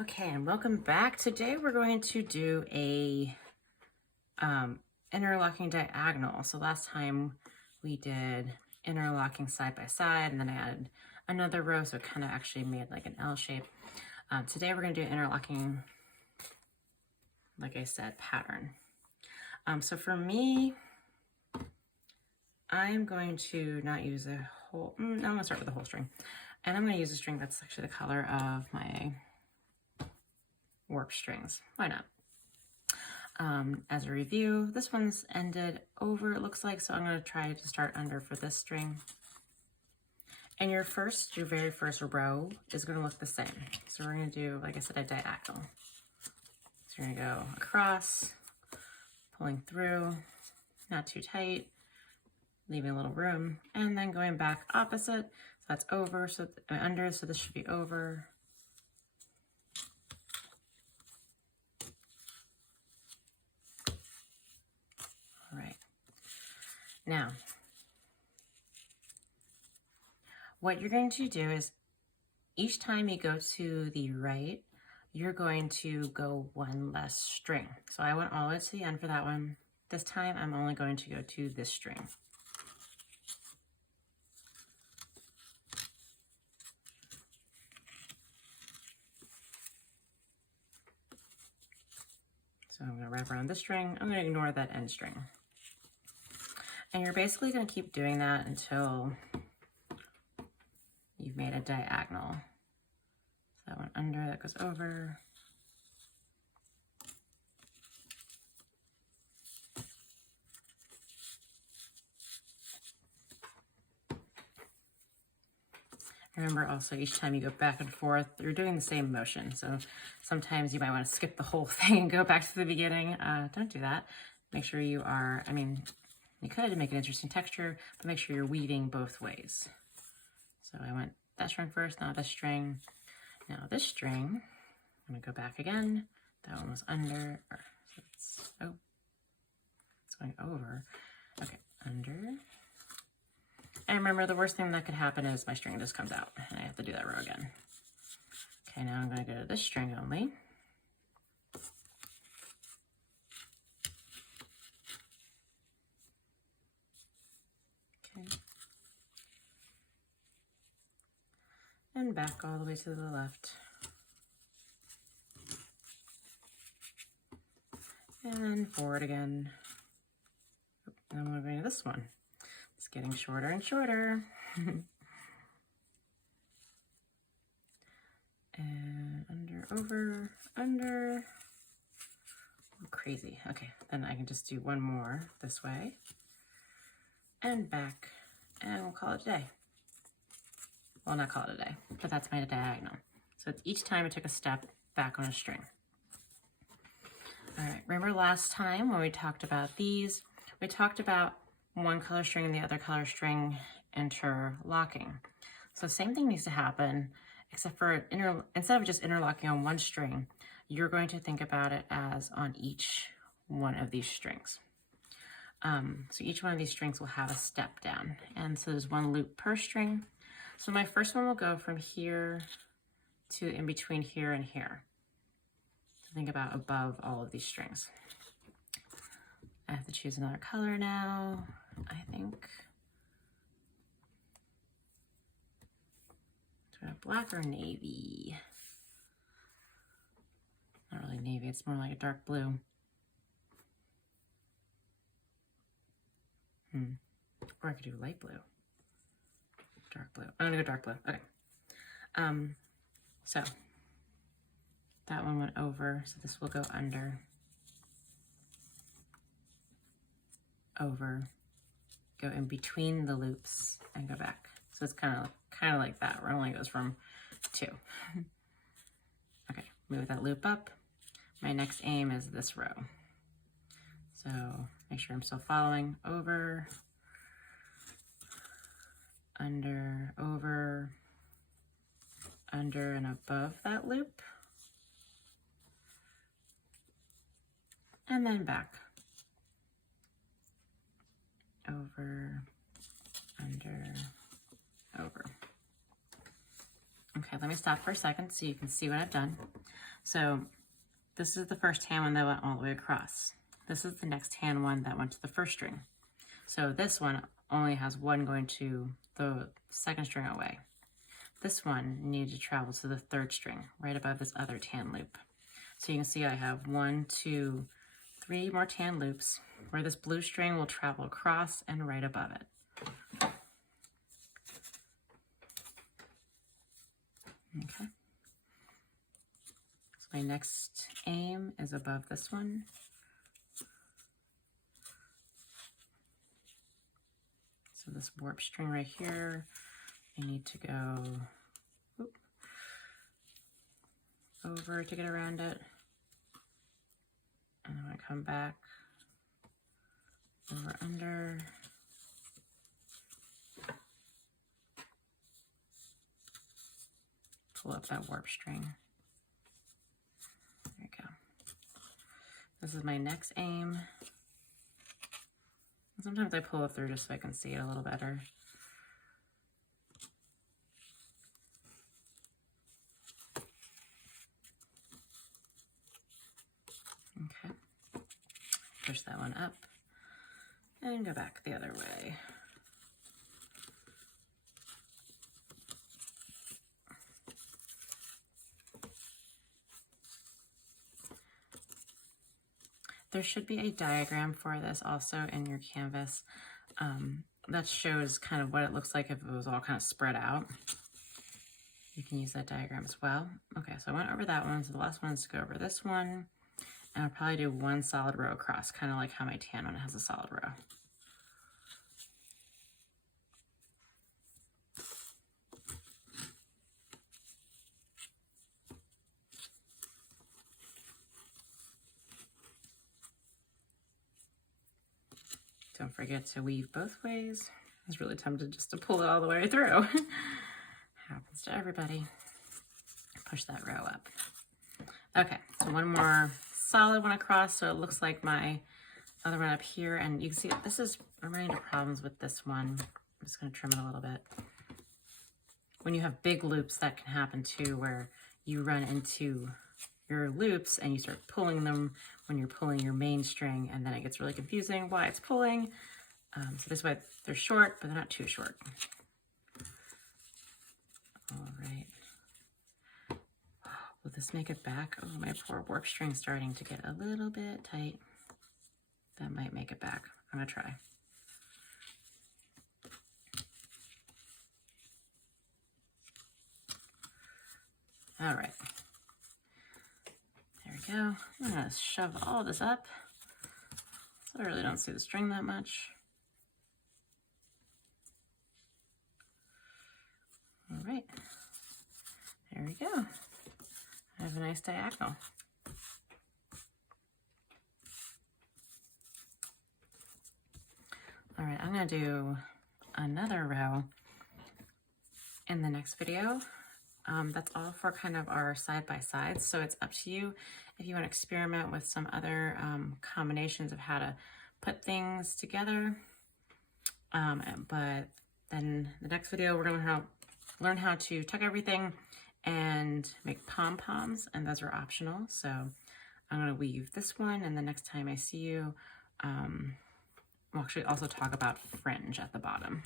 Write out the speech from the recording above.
Okay, and welcome back. Today we're going to do a interlocking diagonal. So last time we did interlocking side by side, and then I added another row, so it kind of actually made like an L shape. Today we're going to do interlocking, like I said, pattern. So for me, I'm going to not use a whole, I'm going to start with the whole string. And I'm going to use a string that's actually the color of my work strings. Why not? As a review, this one's ended over, it looks like, so I'm going to try to start under for this string. And your very first row is going to look the same. So we're going to do, like I said, a diagonal. So you're going to go across, pulling through, not too tight, leaving a little room, and then going back opposite. So that's over, so under, so this should be over. All right. Now, what you're going to do is each time you go to the right, you're going to go one less string. So I went all the way to the end for that one. This time I'm only going to go to this string. So I'm going to wrap around this string. I'm going to ignore that end string. And you're basically going to keep doing that until you've made a diagonal. So that one under, that goes over. Remember also, each time you go back and forth, you're doing the same motion. So sometimes you might want to skip the whole thing and go back to the beginning. Don't do that. Make sure you are, you could make an interesting texture, but make sure you're weaving both ways. So I went that string first, now this string. Now this string, I'm going to go back again. That one was under, it's going over. Okay, under. And remember, the worst thing that could happen is my string just comes out and I have to do that row again. Okay, now I'm going to go to this string only. Okay. And back all the way to the left. And then forward again. And I'm moving to this one. It's getting shorter and shorter. And under, over, under. Oh, crazy. Okay, then I can just do one more this way. And back. And we'll call it a day. Well, not call it a day, but that's my diagonal. So it's each time I took a step back on a string. All right, remember last time when we talked about these, we talked about one color string and the other color string interlocking. So same thing needs to happen, except for instead of just interlocking on one string, you're going to think about it as on each one of these strings. So each one of these strings will have a step down, and so there's one loop per string. So my first one will go from here to in between here and here. So think about above all of these strings. I have to choose another color now, I think. Do I have black or navy? Not really navy, it's more like a dark blue. Or I could do light blue. Dark blue. I'm gonna go dark blue. Okay. So that one went over, so this will go under, over, go in between the loops, and go back. So it's kind of like that, where it only goes from 2. Okay, move that loop up. My next aim is this row. So make sure I'm still following. Over, under, over, under and above that loop, and then back. Over, under, over. Okay, let me stop for a second so you can see what I've done. So this is the first tan one that went all the way across. This is the next tan one that went to the first string. So this one only has one going to the second string away. This one needed to travel to the third string, right above this other tan loop. So you can see I have 1, 2, 3 more tan loops where this blue string will travel across and right above it. Okay. So my next aim is above this one. So this warp string right here, I need to go over to get around it. And I'm going to come back over under. Pull up that warp string. There you go. This is my next aim. Sometimes I pull it through just so I can see it a little better. Okay. Push that one up and go back the other way. There should be a diagram for this also in your canvas that shows kind of what it looks like if it was all kind of spread out. You can use that diagram as well. Okay, so I went over that one, so the last one is to go over this one, and I'll probably do one solid row across, kind of like how my tan one has a solid row. Don't forget to weave both ways. I was really tempted just to pull it all the way through. Happens to everybody. Push that row up. Okay, so one more solid one across, so it looks like my other one up here, and you can see this is running into problems with this one. I'm just going to trim it a little bit. When you have big loops, that can happen too, where you run into your loops and you start pulling them when you're pulling your main string, and then it gets really confusing why it's pulling. So this way they're short, but they're not too short. All right. Will this make it back? Oh, my poor warp string's starting to get a little bit tight. That might make it back. I'm gonna try. All right. There we go. I'm gonna shove all this up so I really don't see the string that much. All right. There we go. I have a nice diagonal. All right, I'm gonna do another row in the next video. That's all for kind of our side-by-sides, so it's up to you if you want to experiment with some other combinations of how to put things together. But then the next video, we're going to learn how to tuck everything and make pom-poms, and those are optional. So I'm going to weave this one, and the next time I see you, we'll actually also talk about fringe at the bottom.